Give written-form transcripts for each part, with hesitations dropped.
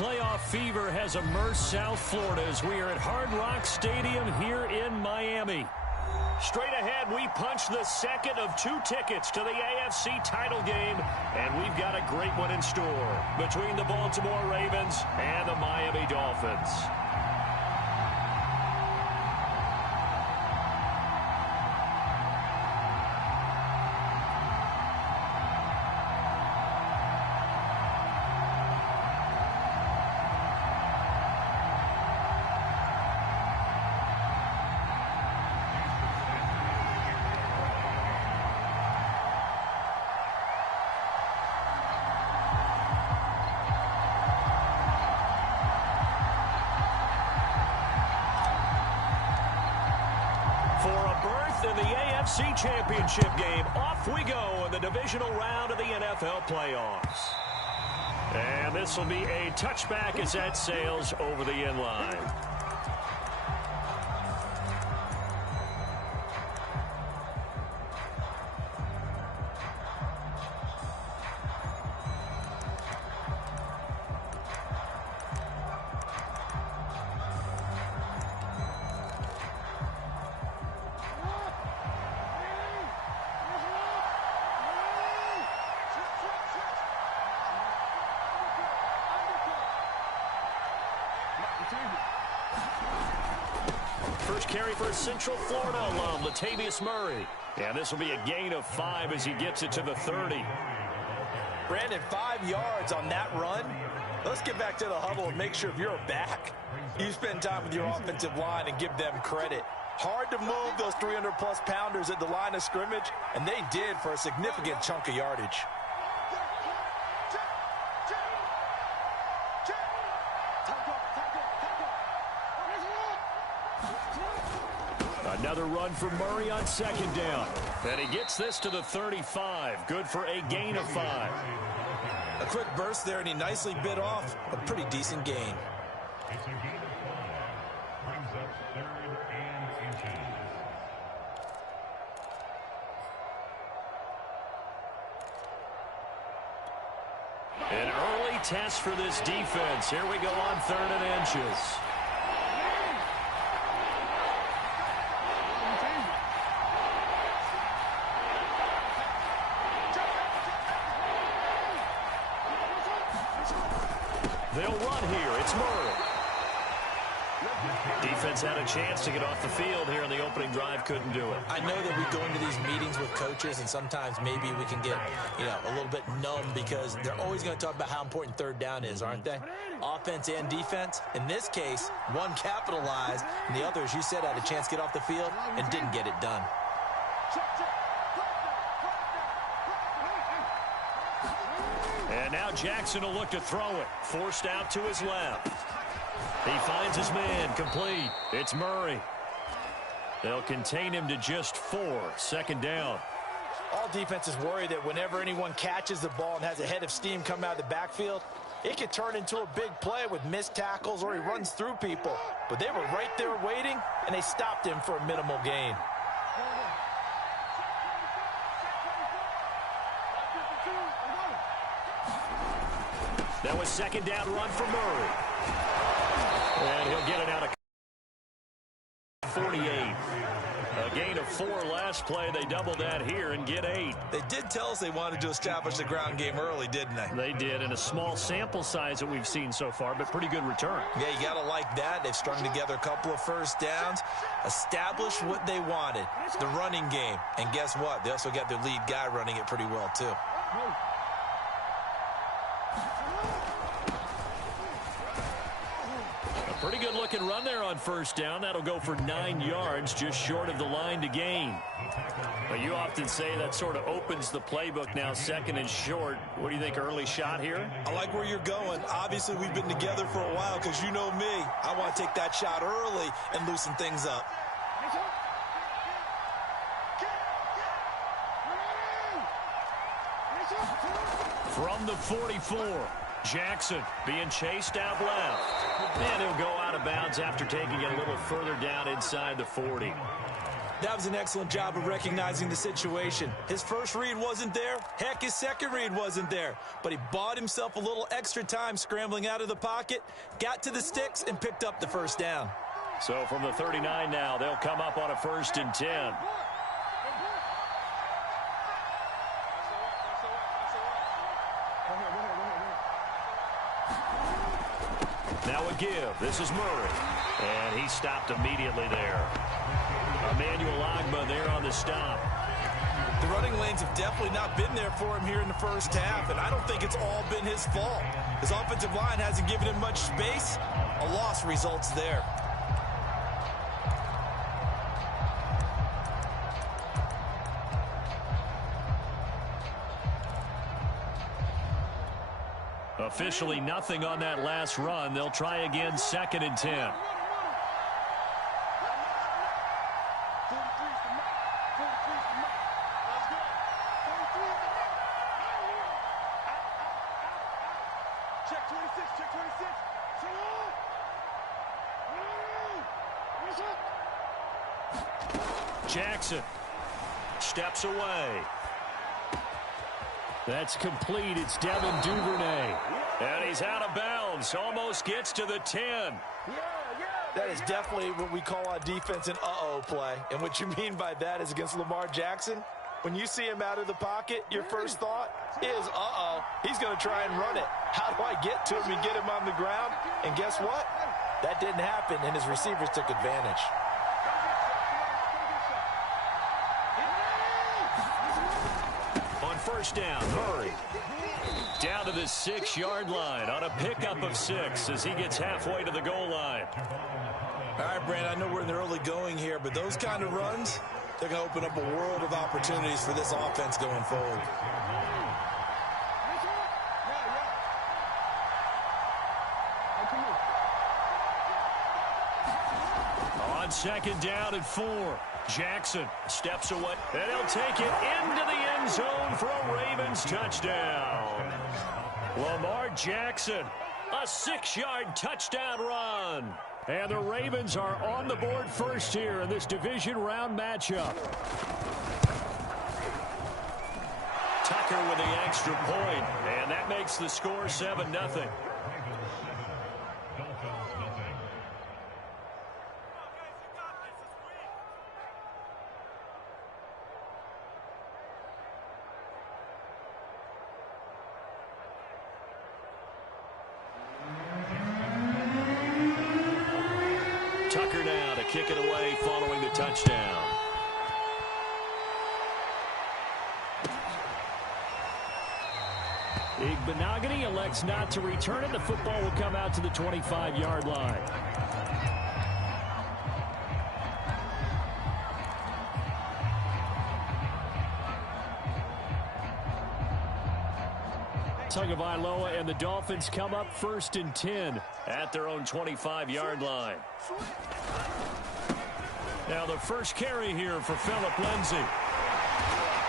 Playoff fever has immersed South Florida as we are at Hard Rock Stadium here in Miami. Straight ahead, we punch the second of 2 tickets to the AFC title game, and we've got a great one in store between the Baltimore Ravens and the Miami Dolphins. In the AFC Championship game, off we go in the divisional round of the NFL playoffs. And this will be a touchback as that sails over the end line. First carry for a Central Florida alum, Latavius Murray. And this will be a gain of 5 as he gets it to the 30. Brandon, 5 yards on that run. Let's get back to the huddle and make sure if you're back, you spend time with your offensive line and give them credit. Hard to move those 300-plus pounders at the line of scrimmage, and they did for a significant chunk of yardage. Another run for Murray on second down. And he gets this to the 35. Good for a gain of 5. A quick burst there, and he nicely bit off a pretty decent gain. An early test for this defense. Here we go on 3rd and inches. They'll run here. It's Murray. Defense had a chance to get off the field here in the opening drive. Couldn't do it. I know that we go into these meetings with coaches, and sometimes maybe we can get, a little bit numb because they're always going to talk about how important 3rd down is, aren't they? Offense and defense. In this case, one capitalized, and the other, as you said, had a chance to get off the field and didn't get it done. And now Jackson will look to throw it. Forced out to his left. He finds his man complete. It's Murray. They'll contain him to just 4. 2nd down. All defenses worry that whenever anyone catches the ball and has a head of steam come out of the backfield, it could turn into a big play with missed tackles or he runs through people. But they were right there waiting, and they stopped him for a minimal gain. That was 2nd down run for Murray. And he'll get it out of 48. A gain of 4 last play. They doubled that here and get 8. They did tell us they wanted to establish the ground game early, didn't they? They did, in a small sample size that we've seen so far, but pretty good return. Yeah, you got to like that. They've strung together a couple of first downs, established what they wanted, the running game. And guess what? They also got their lead guy running it pretty well, too. Pretty good looking run there on 1st down. That'll go for 9 yards, just short of the line to gain. But you often say that sort of opens the playbook now, 2nd and short. What do you think, early shot here? I like where you're going. Obviously, we've been together for a while because you know me. I want to take that shot early and loosen things up. From the 44, Jackson being chased out left. And he'll go out of bounds after taking it a little further down inside the 40. That was an excellent job of recognizing the situation. His first read wasn't there. Heck, his second read wasn't there. But he bought himself a little extra time scrambling out of the pocket, got to the sticks, and picked up the first down. So from the 39 now, they'll come up on a 1st and 10. Now a give. This is Murray. And he stopped immediately there. Emmanuel Ogbah there on the stop. The running lanes have definitely not been there for him here in the first half, and I don't think it's all been his fault. His offensive line hasn't given him much space. A loss results there. Officially nothing on that last run. They'll try again, 2nd and 10. Jackson steps away. That's complete. It's Devin Duvernay. And he's out of bounds. Almost gets to the 10. That is definitely what we call on defense an uh-oh play. And what you mean by that is against Lamar Jackson, when you see him out of the pocket, your first thought is, uh-oh, he's going to try and run it. How do I get to him and get him on the ground? And guess what? That didn't happen, and his receivers took advantage. On 1st down, Murray. Down to the 6-yard line on a pickup of 6 as he gets halfway to the goal line. All right, Brandon, I know we're in the early going here, but those kind of runs, they're going to open up a world of opportunities for this offense going forward. On 2nd down and 4. Jackson steps away, and he'll take it into the end zone for a Ravens touchdown. Lamar Jackson, a 6-yard touchdown run. And the Ravens are on the board first here in this division round matchup. Tucker with the extra point, and that makes the score 7-0. Tucker now to kick it away following the touchdown. Igbenogany elects not to return it. The football will come out to the 25-yard line. Tagovailoa and the Dolphins come up 1st and 10 at their own 25-yard line. Now the first carry here for Phillip Lindsay.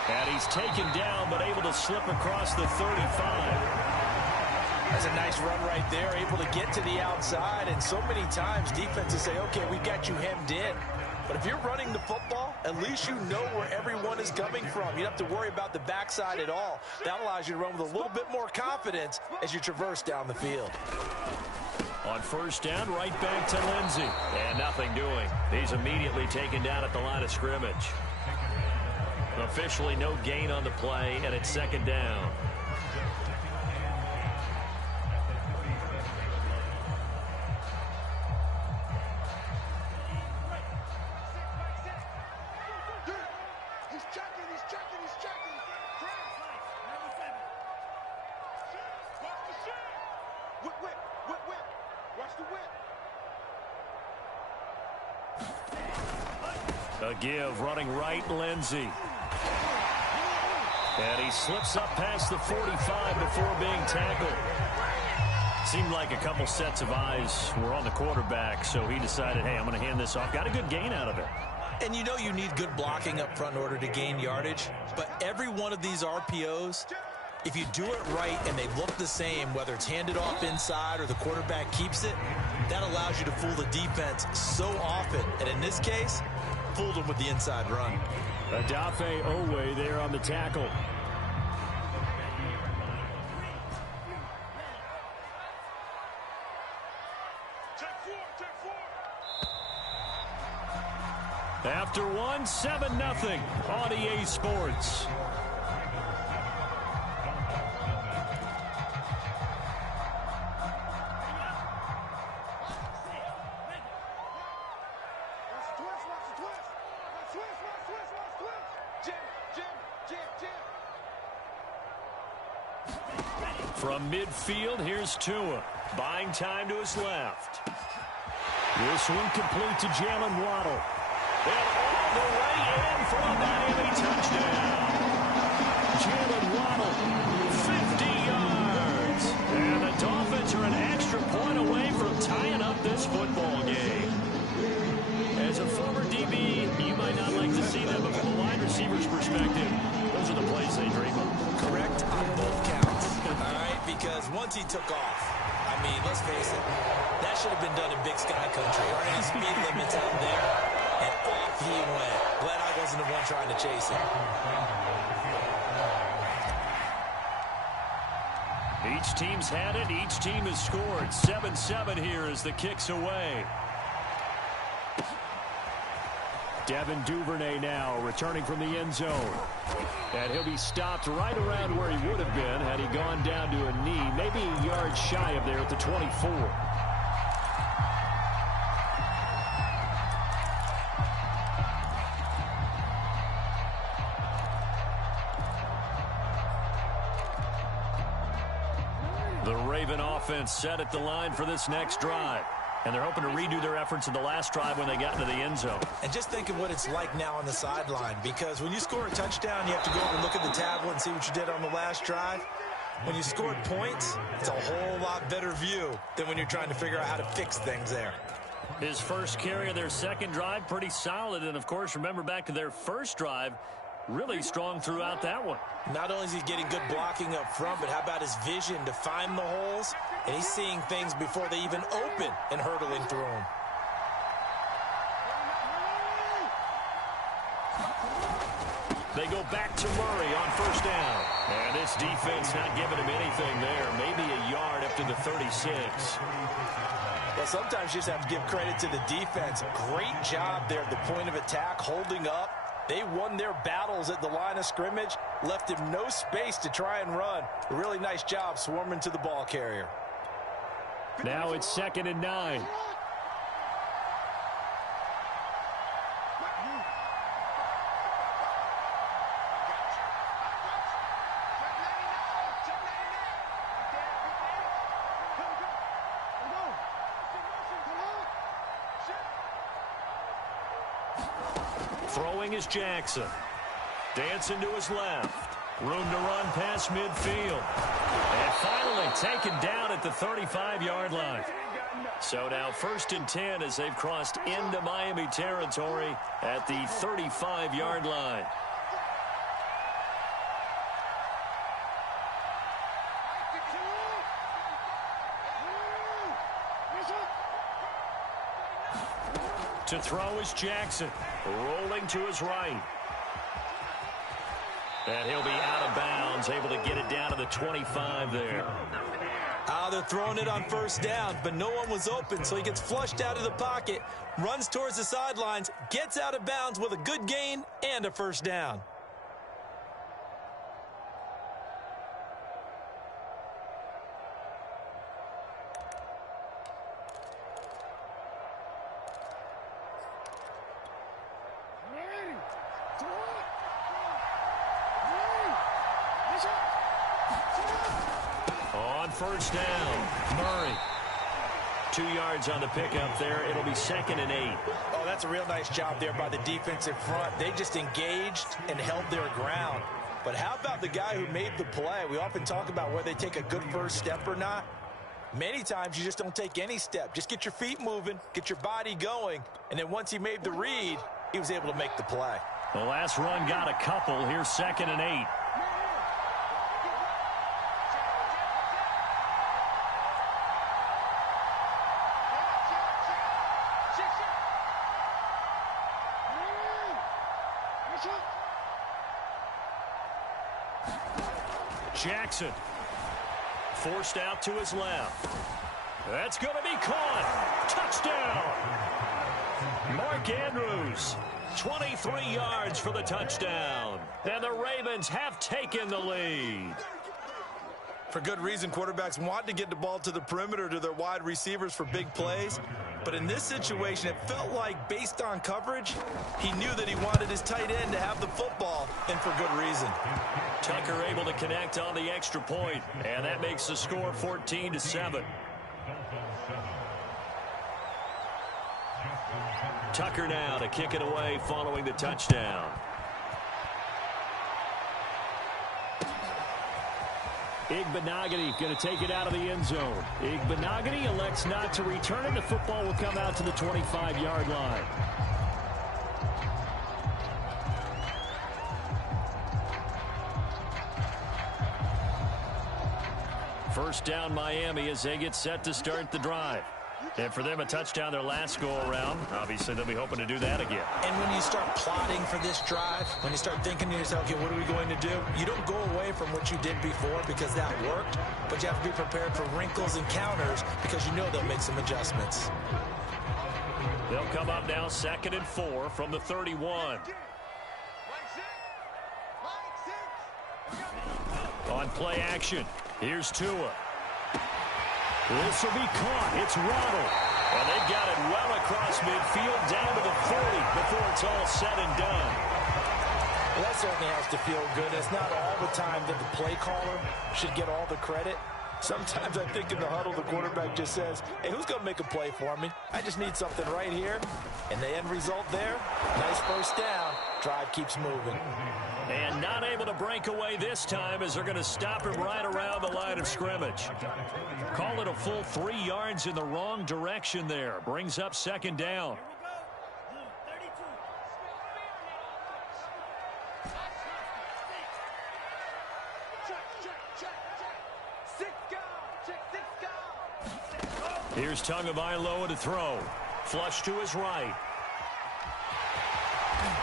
And he's taken down but able to slip across the 35. That's a nice run right there, able to get to the outside. And so many times defenses say, okay, we've got you hemmed in. But if you're running the football, at least you know where everyone is coming from. You don't have to worry about the backside at all. That allows you to run with a little bit more confidence as you traverse down the field. On 1st down, right back to Lindsay. And nothing doing. He's immediately taken down at the line of scrimmage. Officially no gain on the play, and it's 2nd down. A give, running right, Lindsay. And he slips up past the 45 before being tackled. Seemed like a couple sets of eyes were on the quarterback, so he decided, hey, I'm going to hand this off. Got a good gain out of it. And you know you need good blocking up front in order to gain yardage, but every one of these RPOs, if you do it right and they look the same, whether it's handed off inside or the quarterback keeps it, that allows you to fool the defense so often. And in this case, fooled him with the inside run. Adafe Owe there on the tackle. After one, 7-0 on EA Sports. From midfield, here's Tua. Buying time to his left. This one complete to Jalen Waddle. And all the way in for a Miami touchdown. Jalen Waddle, 50 yards. And the Dolphins are an extra point away from tying up this football game. As a former DB, you might not like to see that, but from a wide receiver's perspective, those are the plays they dream of. Correct on both counts. All right, because once he took off, I mean, let's face it, that should have been done in Big Sky Country. Or any speed limits out there, and off he went. Glad I wasn't the one trying to chase him. Each team's had it. Each team has scored. 7-7 here as the kick's away. Devin Duvernay now returning from the end zone. And he'll be stopped right around where he would have been had he gone down to a knee, maybe a yard shy of there at the 24. The Raven offense set at the line for this next drive. And they're hoping to redo their efforts in the last drive when they got into the end zone. And just think of what it's like now on the sideline, because when you score a touchdown, you have to go over and look at the tablet and see what you did on the last drive. When you scored points, it's a whole lot better view than when you're trying to figure out how to fix things there. His first carry of their second drive, pretty solid. And, of course, remember back to their first drive, really strong throughout that one. Not only is he getting good blocking up front, but how about his vision to find the holes? And he's seeing things before they even open and hurtling through them. They go back to Murray on first down. And this defense not giving him anything there. Maybe a yard up to the 36. Well, sometimes you just have to give credit to the defense. Great job there at the point of attack, holding up. They won their battles at the line of scrimmage, left him no space to try and run. A really nice job swarming to the ball carrier. Now it's 2nd and 9. Throwing is Jackson. Dancing to his left. Room to run past midfield. And finally taken down at the 35-yard line. So now 1st and 10 as they've crossed into Miami territory at the 35-yard line. To throw is Jackson. Rolling to his right. And he'll be out of bounds, able to get it down to the 25 there. They're throwing it on first down, but no one was open, so he gets flushed out of the pocket, runs towards the sidelines, gets out of bounds with a good gain and a first down. First down, Murray. 2 yards on the pickup there. It'll be 2nd and 8. Oh, that's a real nice job there by the defensive front. They just engaged and held their ground. But how about the guy who made the play? We often talk about whether they take a good first step or not. Many times you just don't take any step. Just get your feet moving, get your body going, and then once he made the read, he was able to make the play. The last run got a couple. Here's 2nd and 8. Jackson forced out to his left. That's going to be caught. Touchdown. Mark Andrews, 23 yards for the touchdown. And the Ravens have taken the lead. For good reason, quarterbacks want to get the ball to the perimeter to their wide receivers for big plays. But in this situation, it felt like, based on coverage, he knew that he wanted his tight end to have the football, and for good reason. Tucker able to connect on the extra point, and that makes the score 14-7. Tucker now to kick it away following the touchdown. Igbenogany going to take it out of the end zone. Igbenogany elects not to return it. The football will come out to the 25-yard line. First down Miami as they get set to start the drive. And for them, a touchdown their last go-around. Obviously, they'll be hoping to do that again. And when you start plotting for this drive, when you start thinking to yourself, okay, what are we going to do? You don't go away from what you did before because that worked, but you have to be prepared for wrinkles and counters because you know they'll make some adjustments. They'll come up now 2nd and 4 from the 31. On play action, here's Tua. This will be caught. It's Waddle. And they've got it well across midfield down to the 40 before it's all said and done. Well, that certainly has to feel good. It's not all the time that the play caller should get all the credit. Sometimes I think in the huddle, the quarterback just says, hey, who's going to make a play for me? I just need something right here. And the end result there, nice first down. Drive keeps moving. And not able to break away this time as they're going to stop him right around the line of scrimmage. Call it a full 3 yards in the wrong direction there. Brings up 2nd down. Here's Tagovailoa to throw. Flush to his right.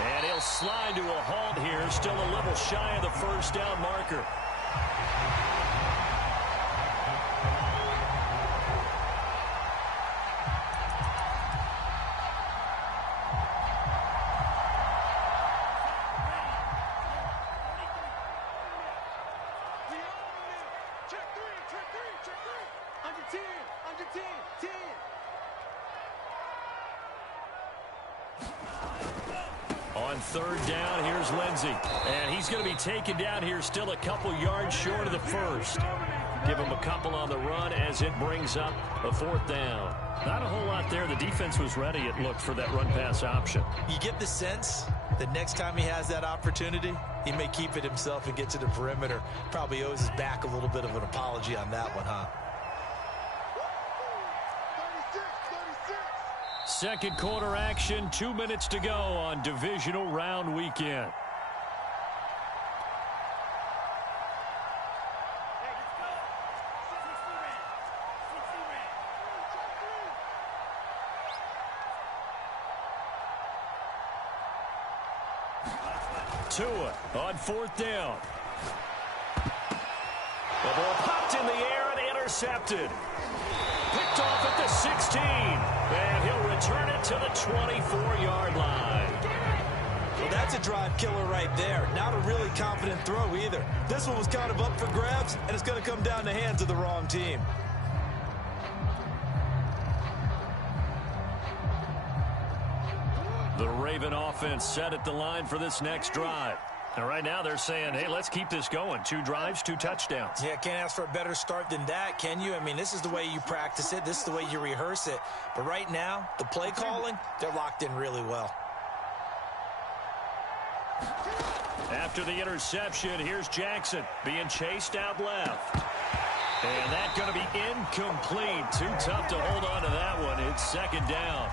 And he'll slide to a halt here. Still a little shy of the first down marker. On 3rd down, here's Lindsey. And he's going to be taken down here still a couple yards short of the first. Give him a couple on the run as it brings up a 4th down. Not a whole lot there. The defense was ready, it looked, for that run-pass option. You get the sense that next time he has that opportunity, he may keep it himself and get to the perimeter. Probably owes his back a little bit of an apology on that one, huh? 2nd quarter action, 2 minutes to go on divisional round weekend. Tua on 4th down. The ball popped in the air and intercepted. Picked off at the 16. And he'll return it to the 24-yard line. Well, that's a drive killer right there. Not a really confident throw either. This one was kind of up for grabs, and it's going to come down the hands of the wrong team. The Raven offense set at the line for this next drive. And right now they're saying, hey, let's keep this going. 2 drives, 2 touchdowns. Yeah, can't ask for a better start than that, can you? I mean, this is the way you practice it. This is the way you rehearse it. But right now, the play calling, they're locked in really well. After the interception, here's Jackson being chased out left. And that's going to be incomplete. Too tough to hold on to that one. It's 2nd down.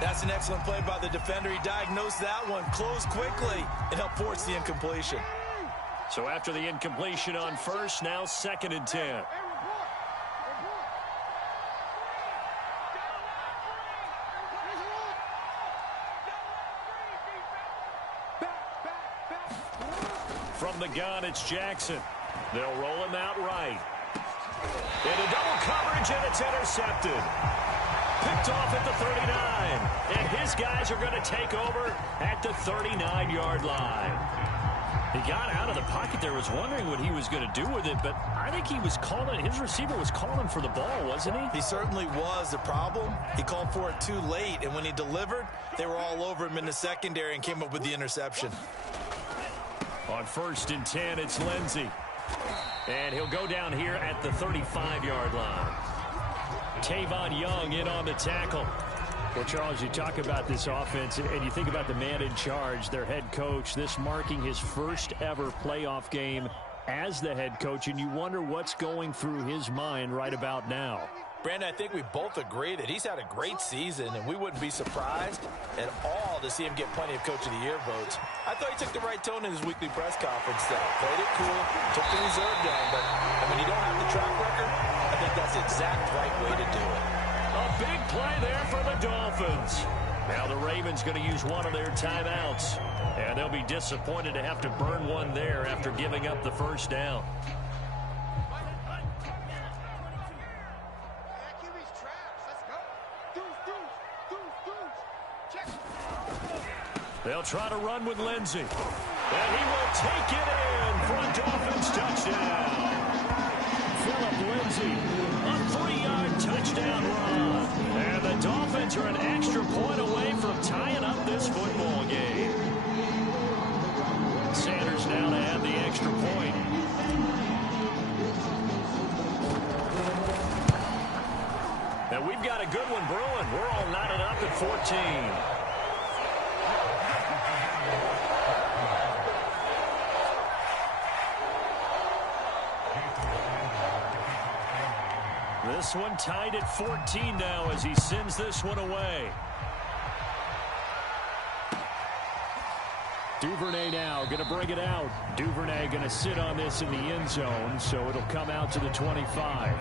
That's an excellent play by the defender. He diagnosed that one, closed quickly, and helped force the incompletion. So after the incompletion on first, now 2nd and 10. From the gun, it's Jackson. They'll roll him out right. Into double coverage, and it's intercepted. Picked off at the 39. And his guys are going to take over at the 39-yard line. He got out of the pocket there, was wondering what he was going to do with it, but I think he was calling, his receiver was calling for the ball, wasn't he? He certainly was. The problem, he called for it too late, and when he delivered, they were all over him in the secondary and came up with the interception. On 1st and 10, it's Lindsey. And he'll go down here at the 35-yard line. Tavon Young in on the tackle. Well, Charles, you talk about this offense, and you think about the man in charge, their head coach, this marking his first ever playoff game as the head coach, and you wonder what's going through his mind right about now. Brandon, I think we both agree that he's had a great season, and we wouldn't be surprised at all to see him get plenty of Coach of the Year votes. I thought he took the right tone in his weekly press conference, played it cool, took the reserve down, but when you don't have the track record, I think that's the exact right way to do it. A big play there for the Dolphins. Now the Ravens going to use one of their timeouts, and they'll be disappointed to have to burn one there after giving up the first down. They'll try to run with Lindsey. And he will take it in for a Dolphins touchdown. Phillip Lindsey, a 3-yard touchdown run. And the Dolphins are an extra point away from tying up this football game. Sanders now to add the extra point. And we've got a good one brewing. We're all knotted up at 14. This one tied at 14 now as he sends this one away. Duvernay now going to bring it out. Duvernay going to sit on this in the end zone, so it'll come out to the 25.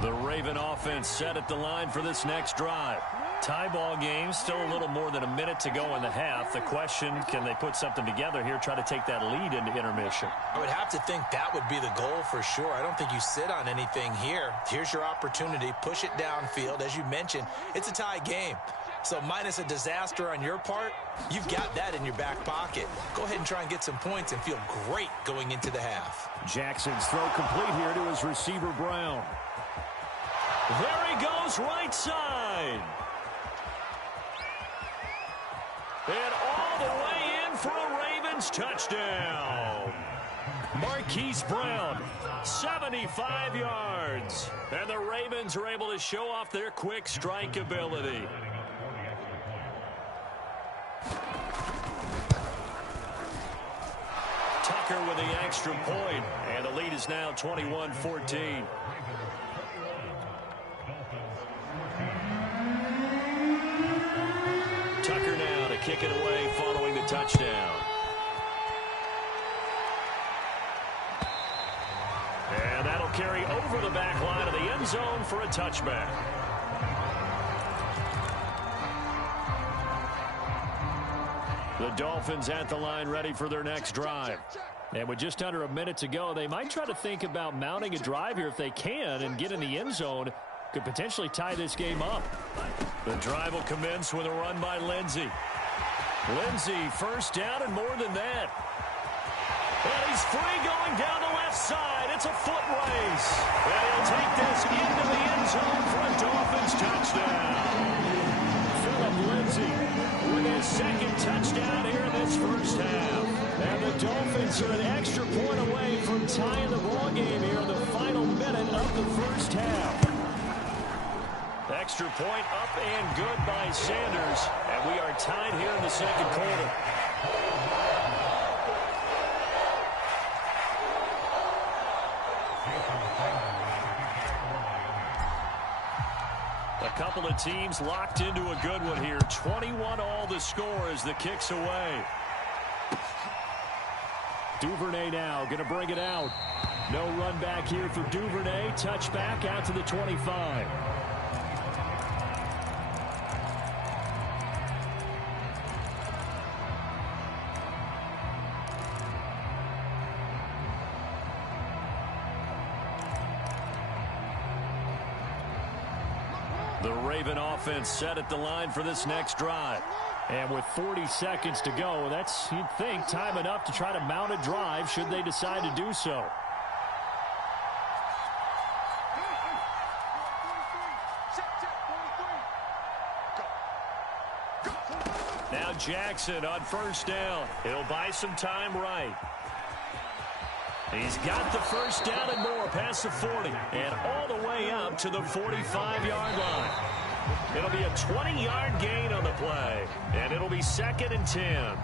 The Raven offense set at the line for this next drive. Tie ball game, still a little more than a minute to go in the half. The question, can they put something together here, try to take that lead into intermission? I would have to think that would be the goal for sure. I don't think you sit on anything here. Here's your opportunity. Push it downfield. As you mentioned, it's a tie game. So minus a disaster on your part, you've got that in your back pocket. Go ahead and try and get some points and feel great going into the half. Jackson's throw complete here to his receiver, Brown. There he goes, right side. And all the way in for a Ravens touchdown. Marquise Brown, 75 yards. And the Ravens are able to show off their quick strike ability. Tucker with the extra point, and the lead is now 21-14. Tucker now to kick it away following the touchdown. And that'll carry over the back line of the end zone for a touchback. The Dolphins at the line ready for their next drive. And with just under a minute to go, they might try to think about mounting a drive here if they can and get in the end zone. Could potentially tie this game up. The drive will commence with a run by Lindsey. Lindsey, first down and more than that. And he's free going down the left side. It's a foot race. And he'll take this into the end zone for a Dolphins touchdown. Phillip Lindsey with his second touchdown here in this first half. And the Dolphins are an extra point away from tying the ball game here in the final minute of the first half. Extra point up and good by Sanders. And we are tied here in the second quarter. A couple of teams locked into a good one here. 21 all the score as the kick's away. Duvernay now going to bring it out. No run back here for Duvernay. Touchback out to the 25. The Raven offense set at the line for this next drive. And with 40 seconds to go, that's, you'd think, time enough to try to mount a drive should they decide to do so. Now Jackson on first down. He'll buy some time right. He's got the first down and more past the 40 and all the way up to the 45-yard line. It'll be a 20-yard gain on the play, and it'll be 2nd and 10.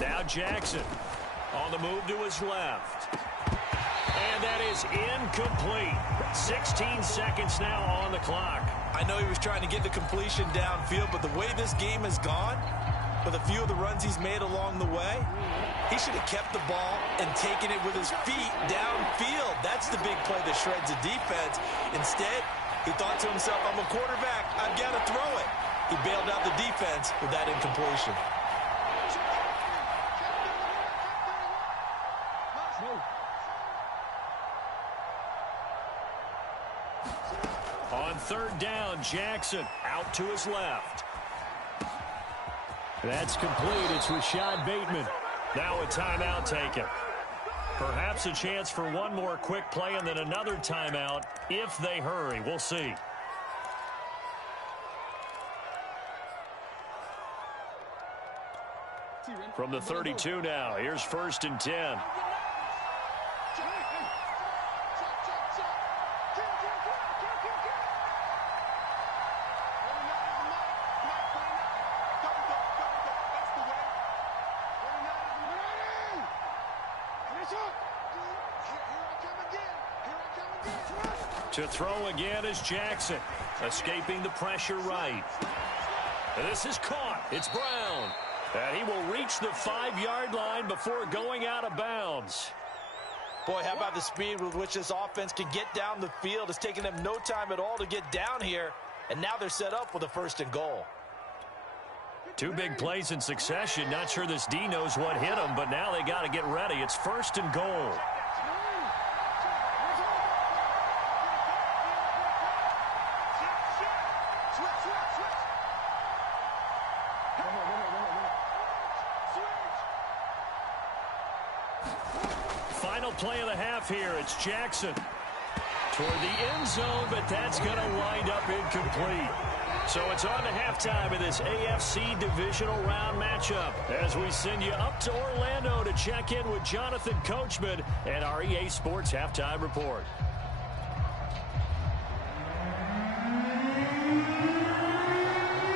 Now Jackson on the move to his left. And that is incomplete. 16 seconds now on the clock. I know he was trying to get the completion downfield, but the way this game has gone, with a few of the runs he's made along the way, he should have kept the ball and taken it with his feet downfield. That's the big play that shreds the defense. Instead, he thought to himself, I'm a quarterback, I've got to throw it. He bailed out the defense with that incompletion. On third down, Jackson out to his left. That's complete. It's Rashad Bateman. Now a timeout taken. Perhaps a chance for one more quick play and then another timeout if they hurry. We'll see. From the 32 now, here's 1st and 10. To throw again is Jackson, escaping the pressure right. And this is caught. It's Brown. And he will reach the 5-yard line before going out of bounds. Boy, how about the speed with which this offense can get down the field? It's taken them no time at all to get down here. And now they're set up with a 1st and goal. 2 big plays in succession. Not sure this D knows what hit him, but now they got to get ready. It's 1st and goal. Final play of the half here. It's Jackson toward the end zone, but that's going to wind up incomplete. So it's on to halftime of this AFC Divisional Round matchup as we send you up to Orlando to check in with Jonathan Coachman and our EA Sports Halftime Report.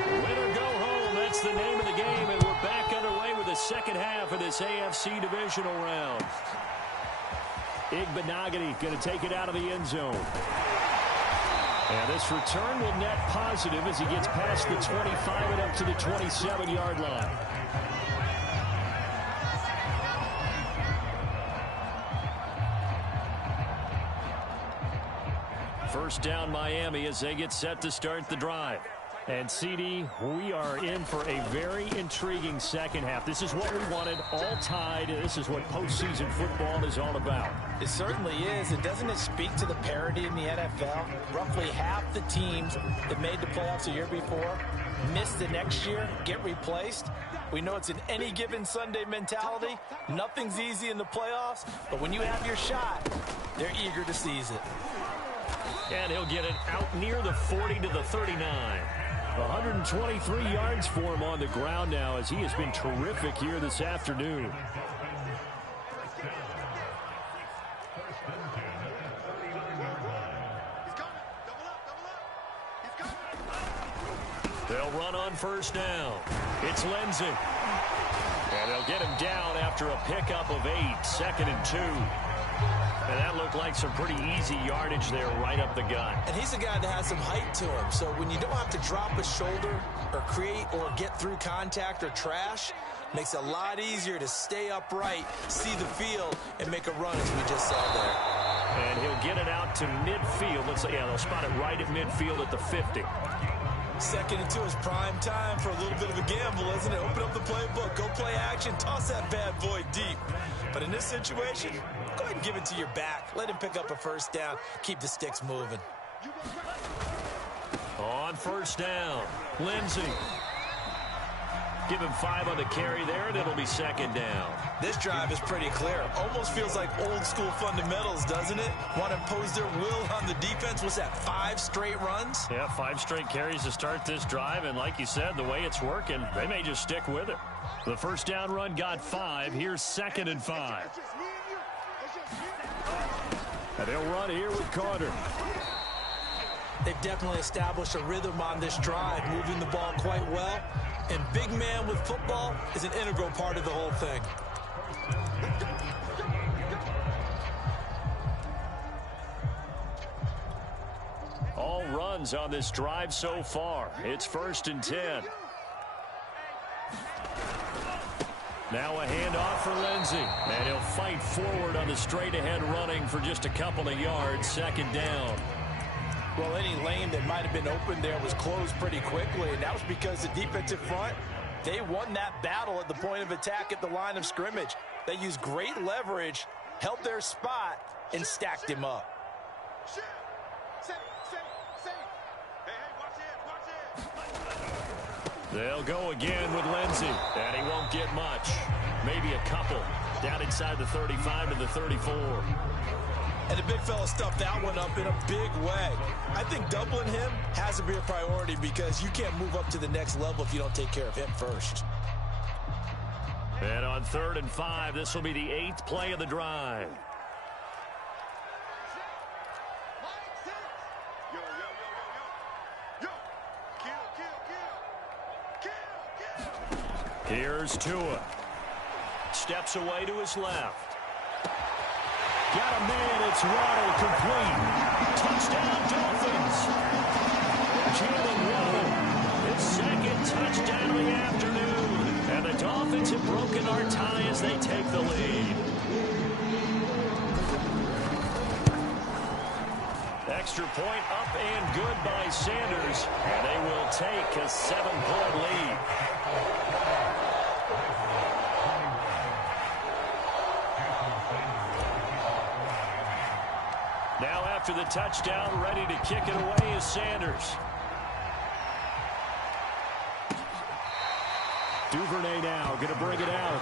Win or go home, that's the name of the game, and we're back underway with the second half of this AFC Divisional Round. Igbenogany going to take it out of the end zone. And this return will net positive as he gets past the 25 and up to the 27-yard line. First down Miami as they get set to start the drive. And, CD, we are in for a very intriguing second half. This is what we wanted, all tied. This is what postseason football is all about. It certainly is. And doesn't it speak to the parity in the NFL? Roughly half the teams that made the playoffs a year before miss the next year, get replaced. We know it's an any given Sunday mentality. Nothing's easy in the playoffs, but when you have your shot, they're eager to seize it. And he'll get it out near the 40 to the 39. 123 yards for him on the ground now as he has been terrific here this afternoon. They'll run on first down. It's Lindsey. And they'll get him down after a pickup of 8, 2nd and 2. And that looked like some pretty easy yardage there right up the gut. And he's a guy that has some height to him. So when you don't have to drop a shoulder or create or get through contact or trash, makes it a lot easier to stay upright, see the field, and make a run as we just saw there. And he'll get it out to midfield. They'll spot it right at midfield at the 50. 2nd and 2 is prime time for a little bit of a gamble, isn't it? Open up the playbook, go play action, toss that bad boy deep. But in this situation, go ahead and give it to your back. Let him pick up a first down. Keep the sticks moving. On first down, Lindsey. Give him 5 on the carry there, and it'll be 2nd down. This drive is pretty clear. Almost feels like old school fundamentals, doesn't it? Want to impose their will on the defense. What's that, 5 straight runs? Yeah, 5 straight carries to start this drive, and like you said, the way it's working, they may just stick with it. The first down run got 5. Here's 2nd and 5. And they'll run here with Carter. They've definitely established a rhythm on this drive, moving the ball quite well. And big man with football is an integral part of the whole thing. All runs on this drive so far. It's 1st and 10. Now a handoff for Lindsey. And he'll fight forward on the straight-ahead running for just a couple of yards. 2nd down. Well, any lane that might have been open there was closed pretty quickly, and that was because the defensive front, they won that battle at the point of attack at the line of scrimmage. They used great leverage, held their spot, and stacked him up. They'll go again with Lindsey, and he won't get much. Maybe a couple. Down inside the 35 to the 34. And the big fella stuffed that one up in a big way. I think doubling him has to be a priority because you can't move up to the next level if you don't take care of him first. And on 3rd and 5, this will be the 8th play of the drive. Here's Tua. Steps away to his left. Got a man, it's Waddle, complete. Touchdown, Dolphins. Jalen Waddle, his 2nd touchdown of the afternoon. And the Dolphins have broken our tie as they take the lead. Extra point up and good by Sanders. And they will take a 7-point lead. Now after the touchdown, ready to kick it away is Sanders. Duvernay now going to bring it out.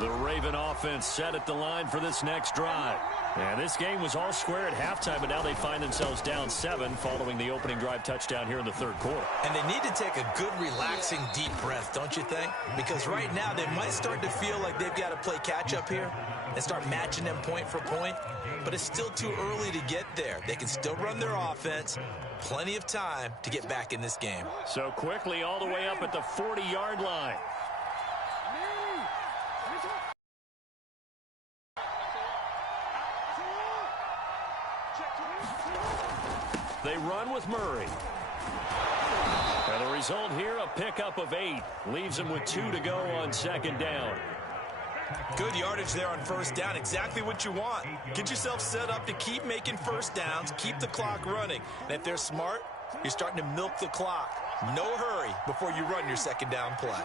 The Raven offense set at the line for this next drive. And this game was all square at halftime, but now they find themselves down 7 following the opening drive touchdown here in the 3rd quarter. And they need to take a good, relaxing, deep breath, don't you think? Because right now they might start to feel like they've got to play catch-up here and start matching them point for point. But it's still too early to get there. They can still run their offense. Plenty of time to get back in this game. So quickly all the way up at the 40-yard line. They run with Murray. And the result here, a pickup of 8. Leaves them with 2 to go on 2nd down. Good yardage there on first down. Exactly what you want. Get yourself set up to keep making first downs, keep the clock running. And if they're smart, you're starting to milk the clock. No hurry before you run your 2nd down play.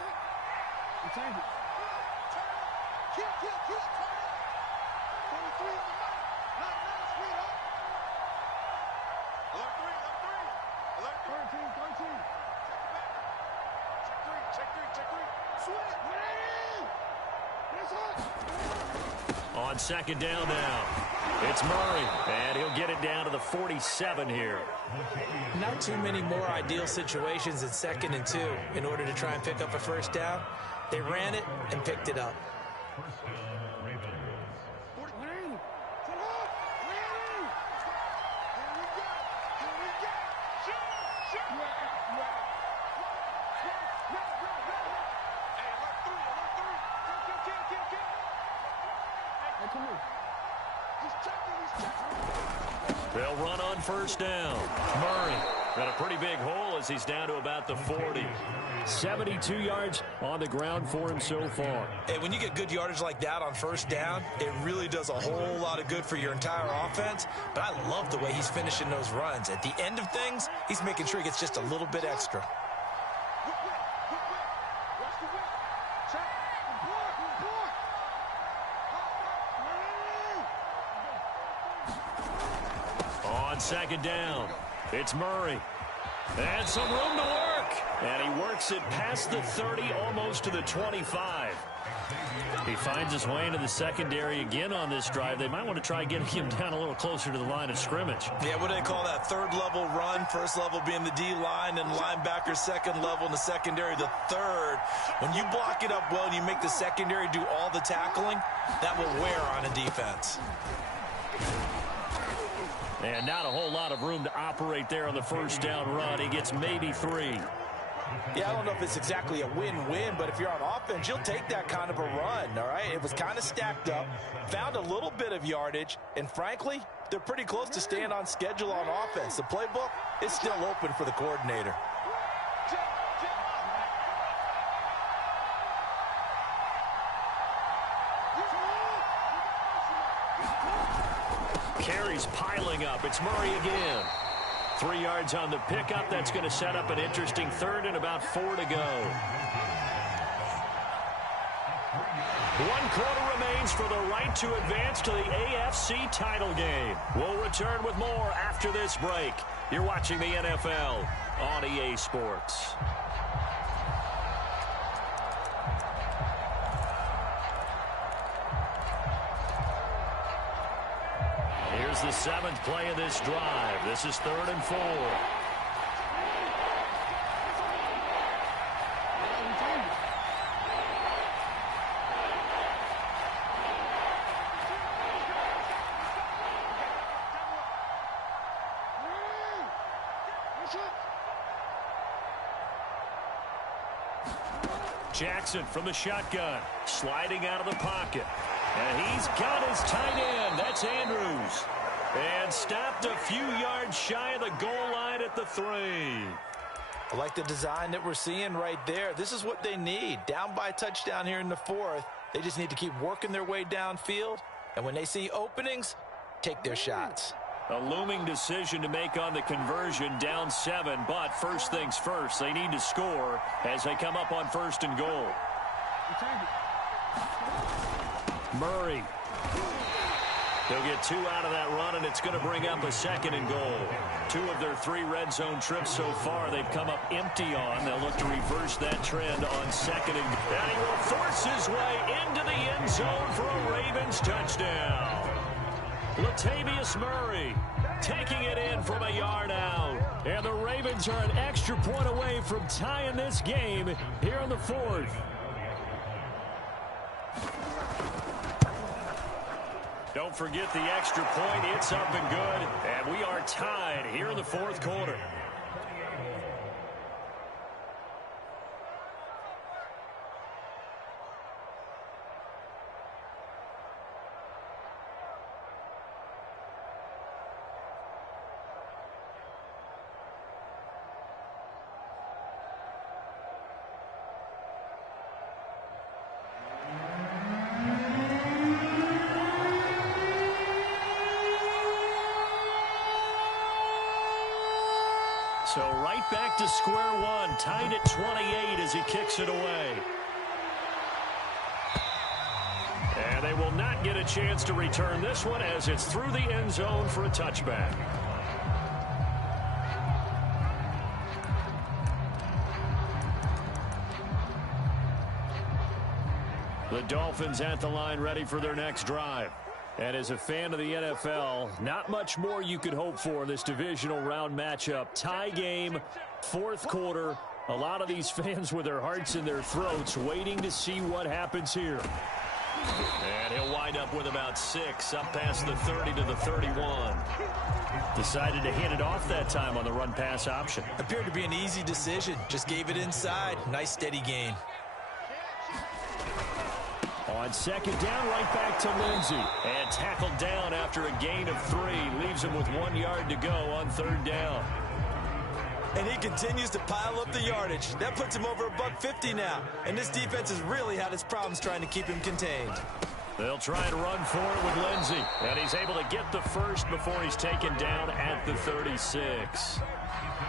On second down now, it's Murray, and he'll get it down to the 47 here. Not too many more ideal situations in 2nd and 2 in order to try and pick up a first down. They ran it and picked it up. They'll run on first down. Murray got a pretty big hole as he's down to about the 40. 72 yards on the ground for him so far. Hey, when you get good yardage like that on first down, it really does a whole lot of good for your entire offense. But I love the way he's finishing those runs. At the end of things, he's making sure he gets just a little bit extra. On second down, it's Murray. And some room to work. And he works it past the 30, almost to the 25. He finds his way into the secondary again on this drive. They might want to try getting him down a little closer to the line of scrimmage. Yeah, what do they call that? Third level run. First level being the D-line and linebacker. Second level in the secondary, the third. When you block it up well and you make the secondary do all the tackling, that will wear on a defense. And not a whole lot of room to operate there on the first down run. He gets maybe 3. Yeah, I don't know if it's exactly a win-win, but if you're on offense, you'll take that kind of a run, all right? It was kind of stacked up, found a little bit of yardage, and frankly, they're pretty close to staying on schedule on offense. The playbook is still open for the coordinator. Carries piling up. It's Murray again. 3 yards on the pickup. That's going to set up an interesting third and about 4 to go. 1 quarter remains for the right to advance to the AFC title game. We'll return with more after this break. You're watching the NFL on EA Sports. Here's the 7th play of this drive. This is 3rd and 4. Jackson from the shotgun, sliding out of the pocket. And he's got his tight end. That's Andrews. And stopped a few yards shy of the goal line at the 3. I like the design that we're seeing right there. This is what they need. Down by a touchdown here in the 4th. They just need to keep working their way downfield. And when they see openings, take their shots. A looming decision to make on the conversion, down 7. But first things first, they need to score as they come up on 1st and goal. Murray. He'll get 2 out of that run, and it's going to bring up a 2nd and goal. 2 of their 3 red zone trips so far they've come up empty on. They'll look to reverse that trend on 2nd and goal. And he will force his way into the end zone for a Ravens touchdown. Latavius Murray taking it in from a yard out. And the Ravens are an extra point away from tying this game here in the 4th. Don't forget the extra point. It's up and good. And we are tied here in the 4th quarter. So right back to square one, tied at 28 as he kicks it away. And they will not get a chance to return this one as it's through the end zone for a touchback. The Dolphins at the line, ready for their next drive. And as a fan of the NFL, not much more you could hope for in this divisional round matchup. Tie game, fourth quarter. A lot of these fans with their hearts in their throats waiting to see what happens here. And he'll wind up with about 6, up past the 30 to the 31. Decided to hand it off that time on the run-pass option. Appeared to be an easy decision. Just gave it inside. Nice steady gain. On second down, right back to Lindsey. And tackled down after a gain of 3. Leaves him with 1 yard to go on third down. And he continues to pile up the yardage. That puts him over $150 now. And this defense has really had its problems trying to keep him contained. They'll try and run for it with Lindsey. And he's able to get the first before he's taken down at the 36.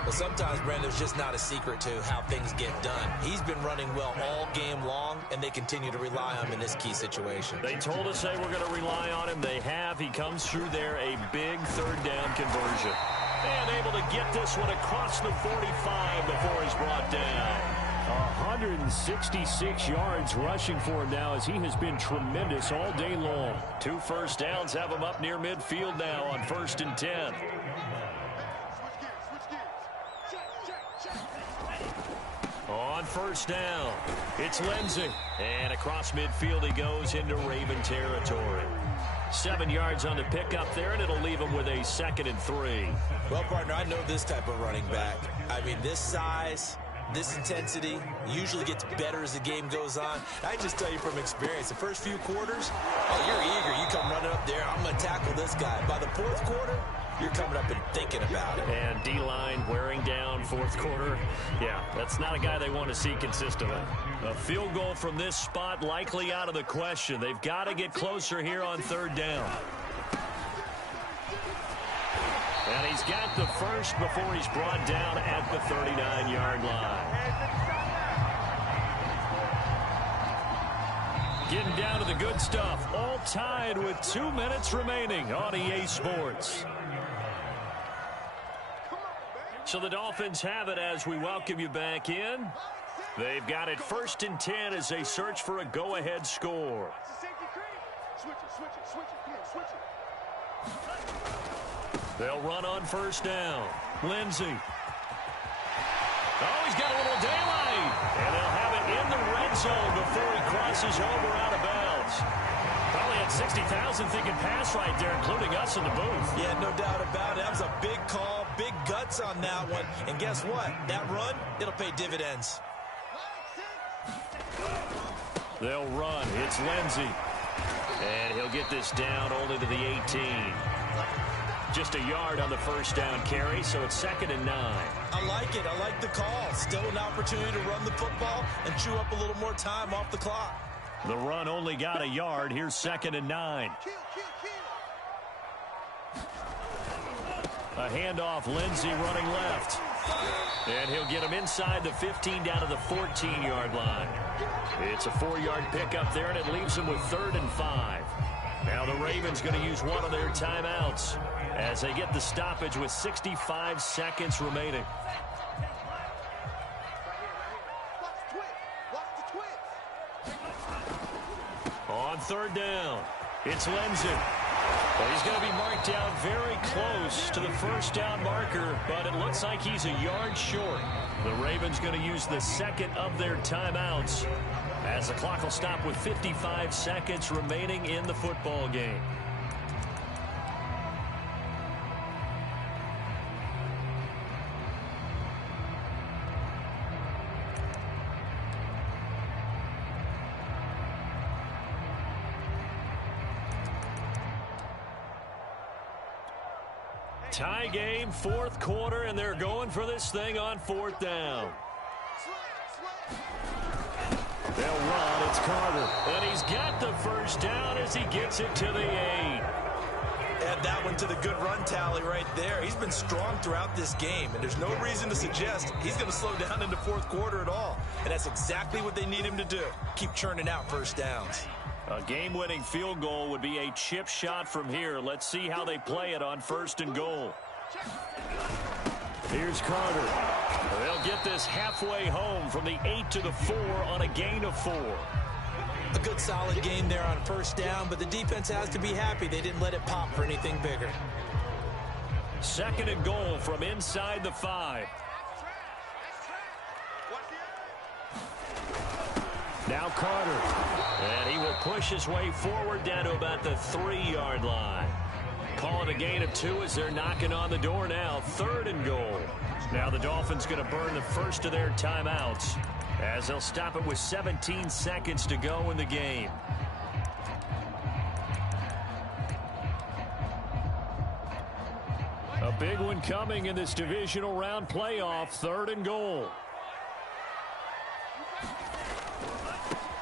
Well, sometimes, Brent, there's just not a secret to how things get done. He's been running well all game long, and they continue to rely on him in this key situation. They told us they were going to rely on him. They have. He comes through there, a big third down conversion. And able to get this one across the 45 before he's brought down. 166 yards rushing for him now as he has been tremendous all day long. 2 first downs have him up near midfield now on 1st and 10. On first down, it's Lindsey. And across midfield he goes into Raven territory. 7 yards on the pickup there, and it'll leave him with a 2nd and 3. Well, partner, I know this type of running back. I mean, this size, this intensity usually gets better as the game goes on. I just tell you from experience, the first few quarters, oh, you're eager. You come running up there, I'm going to tackle this guy. By the 4th quarter, you're coming up and thinking about it. And D-line wearing down 4th quarter. Yeah, that's not a guy they want to see consistently. A field goal from this spot likely out of the question. They've got to get closer here on 3rd down. And he's got the first before he's brought down at the 39-yard line. Getting down to the good stuff. All tied with 2 minutes remaining on EA Sports. So the Dolphins have it as we welcome you back in. They've got it 1st and 10 as they search for a go-ahead score. They'll run on 1st down. Lindsey. Oh, he's got a little daylight. And they'll have it in the red zone before he crosses over out of bounds. Probably had 60,000 thinking pass right there, including us in the booth. Yeah, no doubt about it. That was a big call, big guts on that one. And guess what? That run, it'll pay dividends. They'll run. It's Lindsey. And he'll get this down only to the 18. Just a yard on the 1st down carry, so it's 2nd and 9. I like it. I like the call. Still an opportunity to run the football and chew up a little more time off the clock. The run only got a yard. Here's 2nd and 9. A handoff, Lindsey running left. And he'll get him inside the 15 down to the 14-yard line. It's a 4-yard pickup there, and it leaves him with 3rd and 5. Now the Ravens going to use one of their timeouts as they get the stoppage with 65 seconds remaining. On 3rd down, it's Lindsey. Well, he's going to be marked down very close to the 1st down marker, but it looks like he's a yard short. The Ravens going to use the 2nd of their timeouts as the clock will stop with 55 seconds remaining in the football game. Tie game, 4th quarter, and they're going for this thing on 4th down. They'll run. It's Carter. And he's got the 1st down as he gets it to the 8. Add that one to the good run tally right there. He's been strong throughout this game, and there's no reason to suggest he's going to slow down in the 4th quarter at all. And that's exactly what they need him to do. Keep churning out 1st downs. A game-winning field goal would be a chip shot from here. Let's see how they play it on 1st and goal. Here's Carter. They'll get this halfway home from the 8 to the 4 on a gain of 4. A good solid game there on first down, but the defense has to be happy they didn't let it pop for anything bigger. 2nd and goal from inside the 5. Now Carter. And he will push his way forward down to about the 3-yard line. Call it a gain of 2 as they're knocking on the door now. 3rd and goal. Now the Dolphins going to burn the first of their timeouts as they'll stop it with 17 seconds to go in the game. A big one coming in this divisional round playoff. 3rd and goal.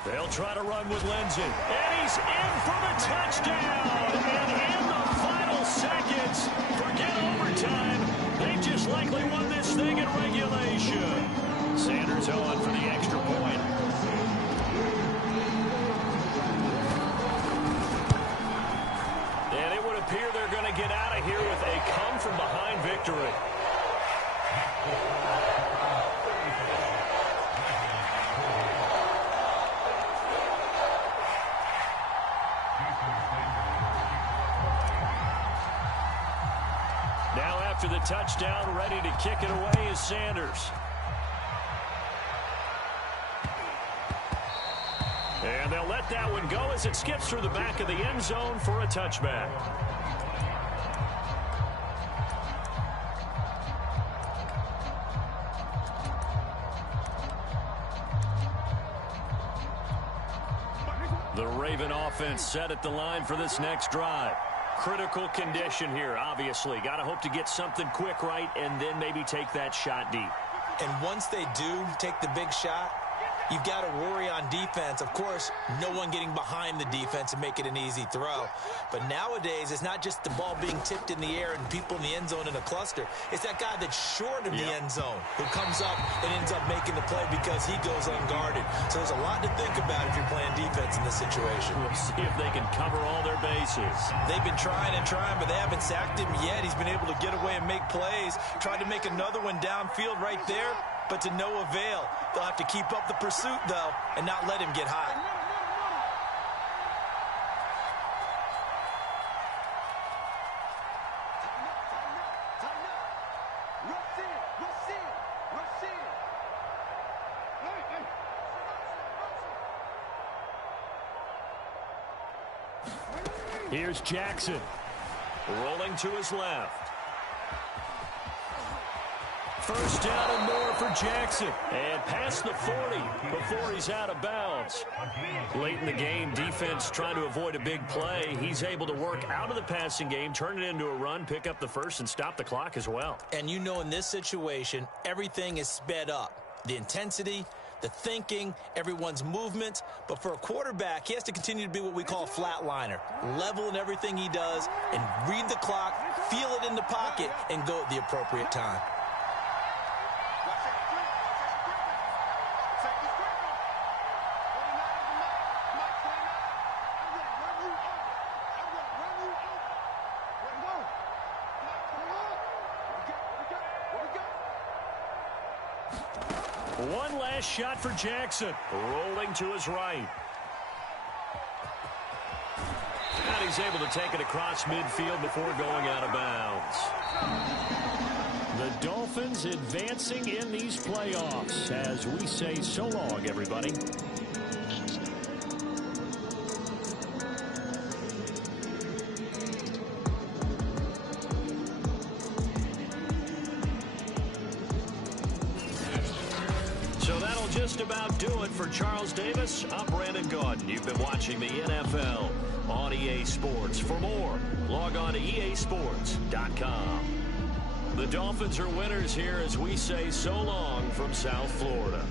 They'll try to run with Lindsey. And he's in for the touchdown. And in the final seconds, forget overtime. They just likely won this thing in regulation. Sanders on for the extra point. And it would appear they're going to get out of here with a come-from-behind victory. Now after the touchdown, ready to kick it away is Sanders. And they'll let that one go as it skips through the back of the end zone for a touchback. The Raven offense set at the line for this next drive. Critical condition here, obviously. Got to hope to get something quick right and then maybe take that shot deep. And once they do take the big shot, you've got to worry on defense. Of course, no one getting behind the defense and make it an easy throw. But nowadays, it's not just the ball being tipped in the air and people in the end zone in a cluster. It's that guy that's short of the end zone who comes up and ends up making the play because he goes unguarded. So there's a lot to think about if you're playing defense in this situation. We'll see if they can cover all their bases. They've been trying and trying, but they haven't sacked him yet. He's been able to get away and make plays. Tried to make another one downfield right there, but to no avail. They'll have to keep up the pursuit, though, and not let him get hot. Here's Jackson. Rolling to his left. First down and more for Jackson. And past the 40 before he's out of bounds. Late in the game, defense trying to avoid a big play. He's able to work out of the passing game, turn it into a run, pick up the first, and stop the clock as well. And you know in this situation, everything is sped up. The intensity, the thinking, everyone's movement. But for a quarterback, he has to continue to be what we call a flatliner. Level in everything he does and read the clock, feel it in the pocket, and go at the appropriate time. One last shot for Jackson. Rolling to his right. And he's able to take it across midfield before going out of bounds. The Dolphins advancing in these playoffs as we say so long, everybody. Just about do it for Charles Davis. I'm Brandon Gaudin. You've been watching the NFL on EA Sports. For more, log on to easports.com. The Dolphins are winners here as we say so long from South Florida.